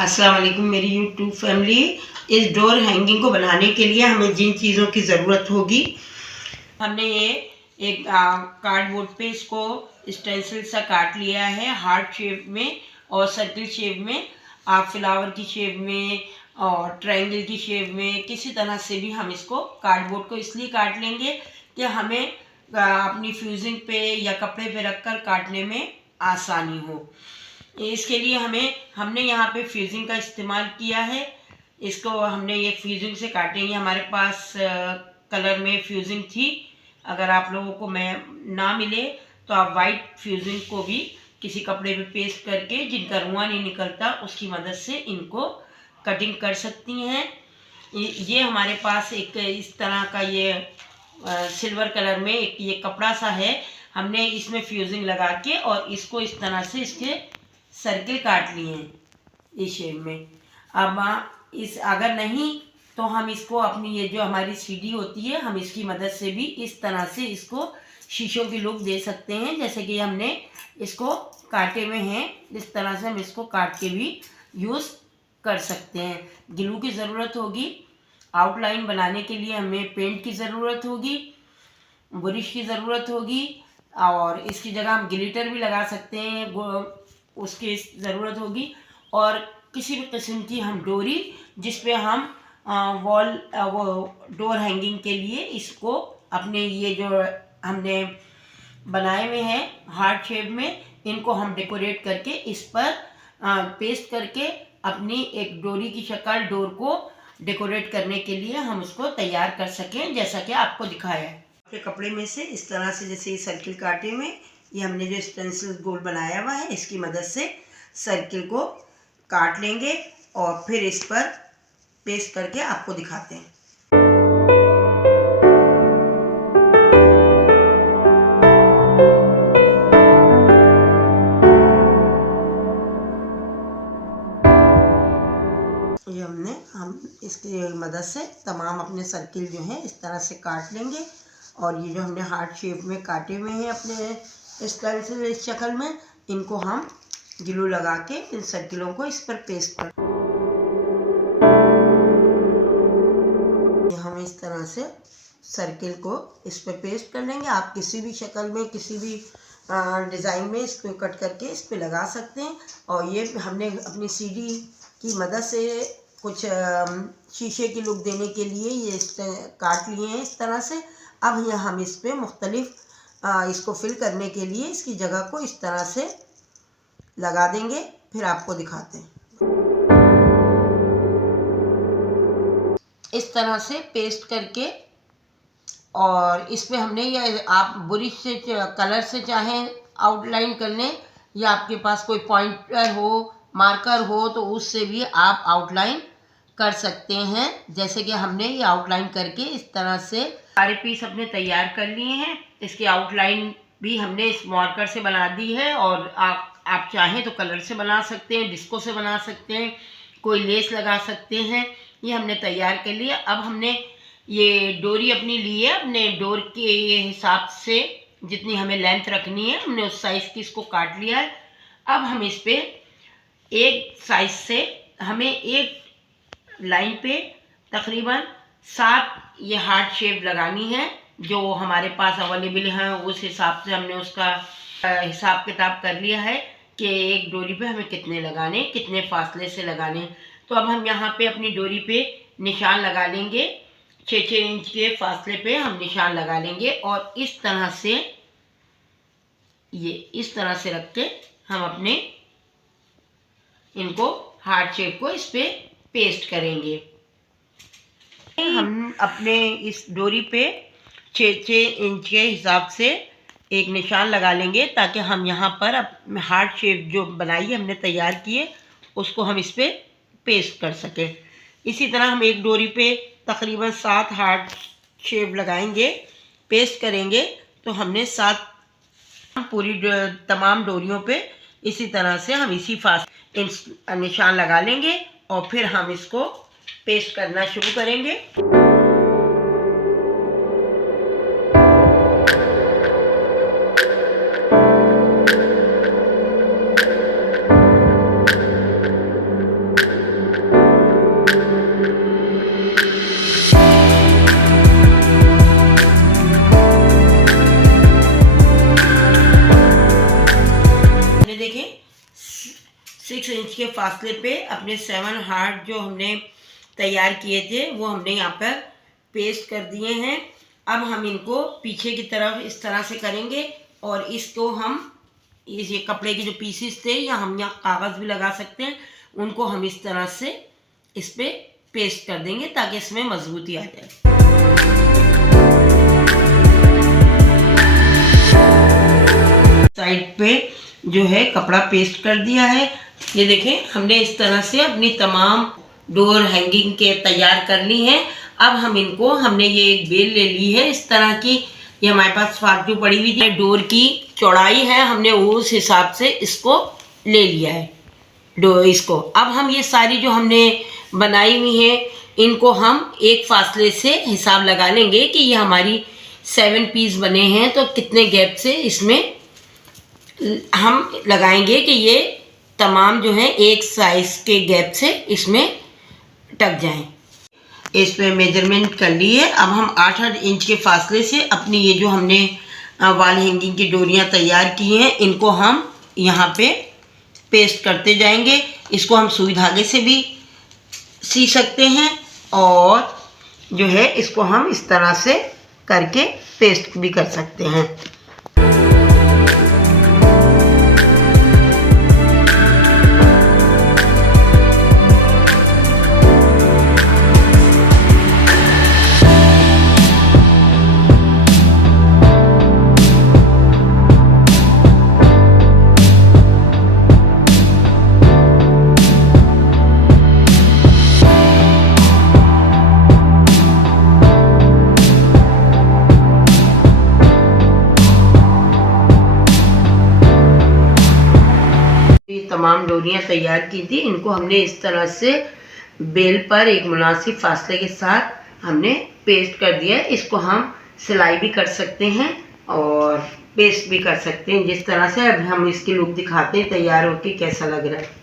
अस्सलाम वालेकुम मेरी यूट्यूब फैमिली। इस डोर हैंगिंग को बनाने के लिए हमें जिन चीज़ों की ज़रूरत होगी, हमने ये एक कार्डबोर्ड पे इसको स्टेंसिल सा काट लिया है, हार्ट शेप में और सर्किल शेप में। आप फ्लावर की शेप में और ट्रायंगल की शेप में किसी तरह से भी हम इसको कार्डबोर्ड को इसलिए काट लेंगे कि हमें अपनी फ्यूजिंग पे या कपड़े पे रखकर काटने में आसानी हो। इसके लिए हमने यहाँ पे फ्यूजिंग का इस्तेमाल किया है। इसको हमने ये फ्यूजिंग से काटेंगे। हमारे पास कलर में फ्यूजिंग थी। अगर आप लोगों को मैं ना मिले तो आप वाइट फ्यूजिंग को भी किसी कपड़े पे पेस्ट करके, जिनका रुआं नहीं निकलता, उसकी मदद से इनको कटिंग कर सकती हैं। ये हमारे पास एक इस तरह का ये सिल्वर कलर में एक ये कपड़ा सा है। हमने इसमें फ्यूजिंग लगा के और इसको इस तरह से इसके सर्किल काट लिए हैं इस शेप में। अब इस अगर नहीं तो हम इसको अपनी ये जो हमारी सीढ़ी होती है, हम इसकी मदद से भी इस तरह से इसको शीशों की लुक दे सकते हैं। जैसे कि हमने इसको काटे में हैं, इस तरह से हम इसको काट के भी यूज़ कर सकते हैं। ग्लू की ज़रूरत होगी। आउटलाइन बनाने के लिए हमें पेंट की ज़रूरत होगी, ब्रश की ज़रूरत होगी और इसकी जगह हम ग्लिटर भी लगा सकते हैं, उसकी ज़रूरत होगी। और किसी भी किस्म की हम डोरी जिस पे हम वो डोर हैंगिंग के लिए इसको अपने ये जो हमने बनाए हुए हैं हार्ट शेप में, इनको हम डेकोरेट करके इस पर पेस्ट करके अपनी एक डोरी की शक्ल, डोर को डेकोरेट करने के लिए हम उसको तैयार कर सकें, जैसा कि आपको दिखाया है। अपने कपड़े में से इस तरह से जैसे ये सर्किल काटे में, ये हमने जो स्टेंसिल गोल बनाया हुआ है, इसकी मदद से सर्किल को काट लेंगे और फिर इस पर पेस्ट करके आपको दिखाते हैं। ये हम इसकी मदद से तमाम अपने सर्किल जो हैं इस तरह से काट लेंगे और ये जो हमने हार्ट शेप में काटे हुए हैं अपने इस तरह से इस शक्ल में, इनको हम ग्लू लगा के इन सर्किलों को इस पर पेस्ट कर, हम इस तरह से सर्किल को इस पर पेस्ट कर लेंगे। आप किसी भी शक्ल में, किसी भी डिज़ाइन में इसको कट करके इस पर लगा सकते हैं। और ये हमने अपनी सीढ़ी की मदद से कुछ शीशे की लुक देने के लिए ये काट लिए हैं इस तरह से। अब यहाँ हम इस पर मुख्तलिफ इसको फिल करने के लिए इसकी जगह को इस तरह से लगा देंगे, फिर आपको दिखाते हैं। इस तरह से पेस्ट करके और इस पे हमने ये आप ब्रश से कलर से चाहें आउटलाइन कर लें, या आपके पास कोई पॉइंटर हो, मार्कर हो, तो उससे भी आप आउटलाइन कर सकते हैं। जैसे कि हमने ये आउटलाइन करके इस तरह से सारे पीस अपने तैयार कर लिए हैं। इसकी आउटलाइन भी हमने इस मार्कर से बना दी है और आप चाहें तो कलर से बना सकते हैं, डिस्को से बना सकते हैं, कोई लेस लगा सकते हैं। ये हमने तैयार कर लिया। अब हमने ये डोरी अपनी ली है, अपने डोर के हिसाब से जितनी हमें लेंथ रखनी है हमने उस साइज़ की इसको काट लिया है। अब हम इस पे एक साइज से हमें एक लाइन पे तकरीबन 7 ये हार्ट शेप लगानी है। जो हमारे पास अवेलेबल है उस हिसाब से हमने उसका हिसाब किताब कर लिया है कि एक डोरी पे हमें कितने लगाने, कितने फासले से लगाने। तो अब हम यहाँ पे अपनी डोरी पे निशान लगा लेंगे। 6-6 इंच के फासले पे हम निशान लगा लेंगे और इस तरह से ये इस तरह से रख के हम अपने इनको हार्ट शेप को इस पे पेस्ट करेंगे। हम अपने इस डोरी पे 6-6 इंच के हिसाब से एक निशान लगा लेंगे ताकि हम यहाँ पर हार्ट शेप जो बनाई है हमने तैयार किए उसको हम इस पे पेस्ट कर सकें। इसी तरह हम एक डोरी पे तकरीबन 7 हार्ट शेप लगाएंगे, पेस्ट करेंगे। तो हमने 7 पूरी तमाम डोरियों पे इसी तरह से हम इसी निशान लगा लेंगे और फिर हम इसको पेस्ट करना शुरू करेंगे। 6 इंच के फासले पे अपने 7 हार्ट जो हमने तैयार किए थे वो हमने यहाँ पर पेस्ट कर दिए हैं। अब हम इनको पीछे की तरफ इस तरह से करेंगे और इसको हम ये कपड़े के जो पीसेस थे या हम यहाँ कागज़ भी लगा सकते हैं, उनको हम इस तरह से इस पे पेस्ट कर देंगे ताकि इसमें मजबूती आ जाए। साइड पे जो है कपड़ा पेस्ट कर दिया है। ये देखें, हमने इस तरह से अपनी तमाम डोर हैंगिंग के तैयार कर ली हैं। अब हम इनको, हमने ये एक बेल ले ली है इस तरह की, ये हमारे पास फालतू पड़ी हुई थी। डोर की चौड़ाई है, हमने उस हिसाब से इसको ले लिया है इसको। अब हम ये सारी जो हमने बनाई हुई है इनको हम एक फासले से हिसाब लगा लेंगे कि ये हमारी 7 पीस बने हैं, तो कितने गैप से इसमें हम लगाएंगे कि ये तमाम जो है एक साइज के गैप से इसमें टक जाएं। इस पे मेजरमेंट कर लिए। अब हम 8-8 इंच के फासले से अपनी ये जो हमने वॉल हैंगिंग की डोरियां तैयार की हैं इनको हम यहाँ पे पेस्ट करते जाएंगे। इसको हम सुई धागे से भी सी सकते हैं और जो है इसको हम इस तरह से करके पेस्ट भी कर सकते हैं। तमाम डोरियां तैयार की थी, इनको हमने इस तरह से बेल पर एक मुनासिब फासले के साथ हमने पेस्ट कर दिया है। इसको हम सिलाई भी कर सकते हैं और पेस्ट भी कर सकते हैं जिस तरह से। अब हम इसकी लुक दिखाते हैं तैयार होके कैसा लग रहा है।